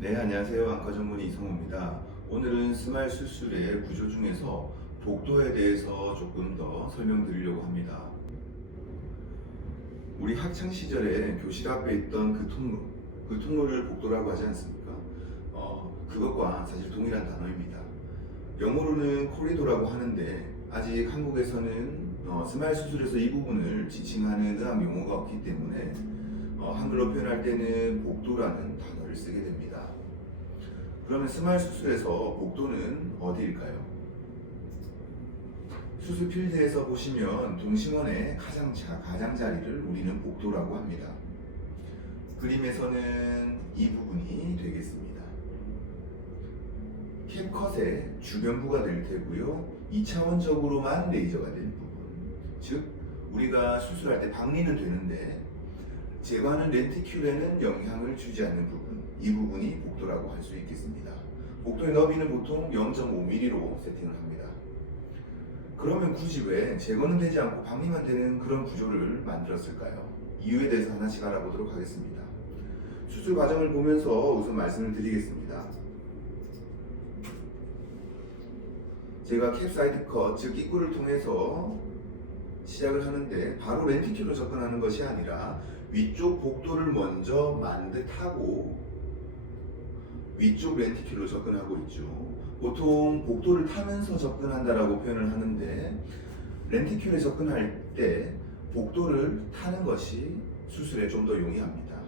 네, 안녕하세요. 안과 전문의 이성호입니다. 오늘은 스마일 수술의 구조 중에서 복도에 대해서 조금 더 설명드리려고 합니다. 우리 학창 시절에 교실 앞에 있던 그 통로를 복도라고 하지 않습니까? 그것과 사실 동일한 단어입니다. 영어로는 코리도라고 하는데 아직 한국에서는 스마일 수술에서 이 부분을 지칭하는 의학 용어가 없기 때문에 한글로 표현할 때는 복도라는 단어를 쓰게 됩니다. 그러면 스마일 수술에서 복도는 어디일까요? 수술 필드에서 보시면 동심원의 가장자리를 우리는 복도라고 합니다. 그림에서는 이 부분이 되겠습니다. 캡컷의 주변부가 될 테고요. 2차원적으로만 레이저가 된 부분, 즉 우리가 수술할 때 박리는 되는데 제거하는 렌티큘에는 영향을 주지 않는 부분, 이 부분이 복도라고 할 수 있겠습니다. 복도의 너비는 보통 0.5mm로 세팅을 합니다. 그러면 굳이 왜 제거는 되지 않고 박리만 되는 그런 구조를 만들었을까요? 이유에 대해서 하나씩 알아보도록 하겠습니다. 수술 과정을 보면서 우선 말씀을 드리겠습니다. 제가 캡사이드 컷, 즉 입구를 통해서 시작을 하는데 바로 렌티큘로 접근하는 것이 아니라 위쪽 복도를 먼저 만듯하고 위쪽 렌티큘로 접근하고 있죠. 보통 복도를 타면서 접근한다라고 표현을 하는데 렌티큘에 접근할 때 복도를 타는 것이 수술에 좀 더 용이합니다.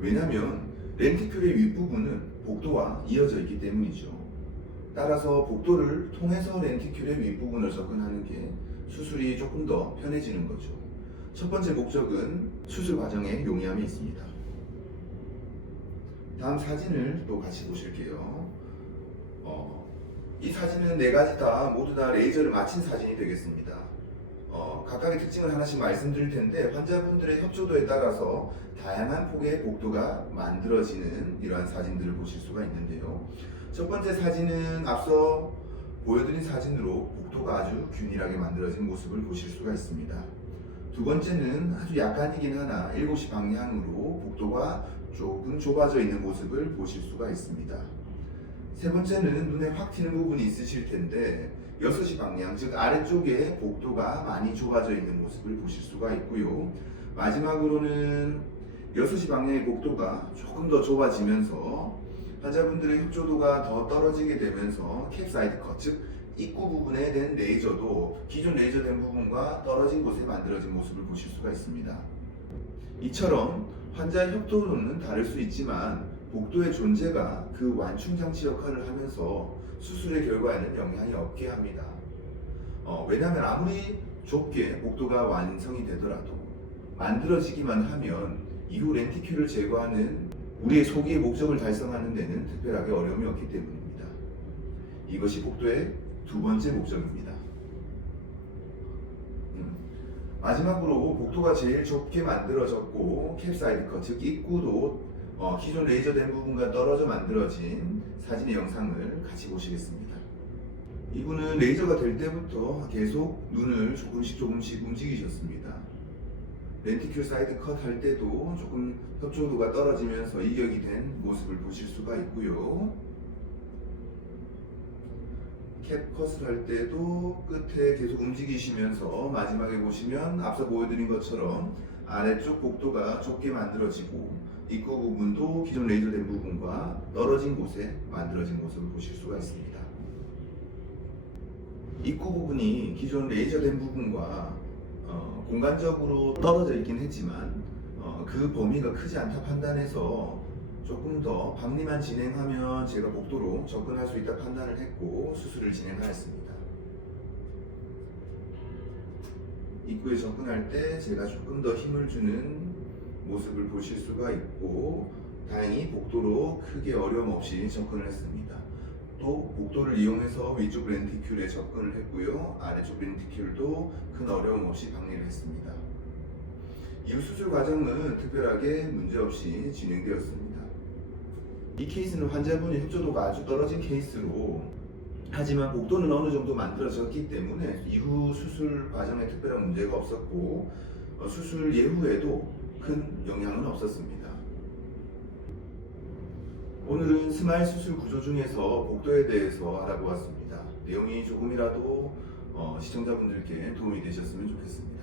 왜냐하면 렌티큘의 윗부분은 복도와 이어져 있기 때문이죠. 따라서 복도를 통해서 렌티큘의 윗부분을 접근하는 게 수술이 조금 더 편해지는 거죠. 첫 번째 목적은 수술 과정에 용이함이 있습니다. 다음 사진을 또 같이 보실게요. 이 사진은 네 가지 모두 다 레이저를 마친 사진이 되겠습니다. 각각의 특징을 하나씩 말씀드릴 텐데 환자분들의 협조도에 따라서 다양한 폭의 복도가 만들어지는 이러한 사진들을 보실 수가 있는데요. 첫 번째 사진은 앞서 보여드린 사진으로 복도가 아주 균일하게 만들어진 모습을 보실 수가 있습니다. 두 번째는 아주 약간이긴 하나 7시 방향으로 복도가 조금 좁아져 있는 모습을 보실 수가 있습니다. 세 번째는 눈에 확 튀는 부분이 있으실 텐데 6시 방향, 즉 아래쪽에 복도가 많이 좁아져 있는 모습을 보실 수가 있고요. 마지막으로는 6시 방향의 복도가 조금 더 좁아지면서 환자분들의 협조도가 더 떨어지게 되면서 캡사이드 컷, 즉 입구 부분에 된 레이저도 기존 레이저 된 부분과 떨어진 곳에 만들어진 모습을 보실 수가 있습니다. 이처럼 환자의 협도도는 다를 수 있지만 복도의 존재가 그 완충장치 역할을 하면서 수술의 결과에는 영향이 없게 합니다. 왜냐하면 아무리 좁게 복도가 완성이 되더라도 만들어지기만 하면 이후 렌티큘을 제거하는 우리의 소기의 목적을 달성하는 데는 특별하게 어려움이 없기 때문입니다. 이것이 복도의 두 번째 목적입니다. 마지막으로 복도가 제일 좁게 만들어졌고 캡사이드 컷, 즉 입구도 기존 레이저 된 부분과 떨어져 만들어진 사진의 영상을 같이 보시겠습니다. 이분은 레이저가 될 때부터 계속 눈을 조금씩 움직이셨습니다. 렌티큘 사이드 컷 할 때도 조금 협조도가 떨어지면서 이격이 된 모습을 보실 수가 있고요. 캡 컷을 할 때도 끝에 계속 움직이시면서 마지막에 보시면 앞서 보여드린 것처럼 아래쪽 복도가 좁게 만들어지고 입구 부분도 기존 레이저 된 부분과 떨어진 곳에 만들어진 모습을 보실 수가 있습니다. 입구 부분이 기존 레이저 된 부분과 공간적으로 떨어져 있긴 했지만 그 범위가 크지 않다 판단해서 조금 더 박리만 진행하면 제가 복도로 접근할 수 있다 판단을 했고 수술을 진행하였습니다. 입구에 접근할 때 제가 조금 더 힘을 주는 모습을 보실 수가 있고 다행히 복도로 크게 어려움 없이 접근을 했습니다. 또 복도를 이용해서 위쪽 렌티큘에 접근을 했고요. 아래쪽 렌티큘도 큰 어려움 없이 박리를 했습니다. 이후 수술 과정은 특별하게 문제없이 진행되었습니다. 이 케이스는 환자분의 협조도가 아주 떨어진 케이스로 하지만 복도는 어느 정도 만들어졌기 때문에 이후 수술 과정에 특별한 문제가 없었고 수술 예후에도 큰 영향은 없었습니다. 오늘은 스마일 수술 구조 중에서 복도에 대해서 알아보았습니다. 내용이 조금이라도 시청자분들께 도움이 되셨으면 좋겠습니다.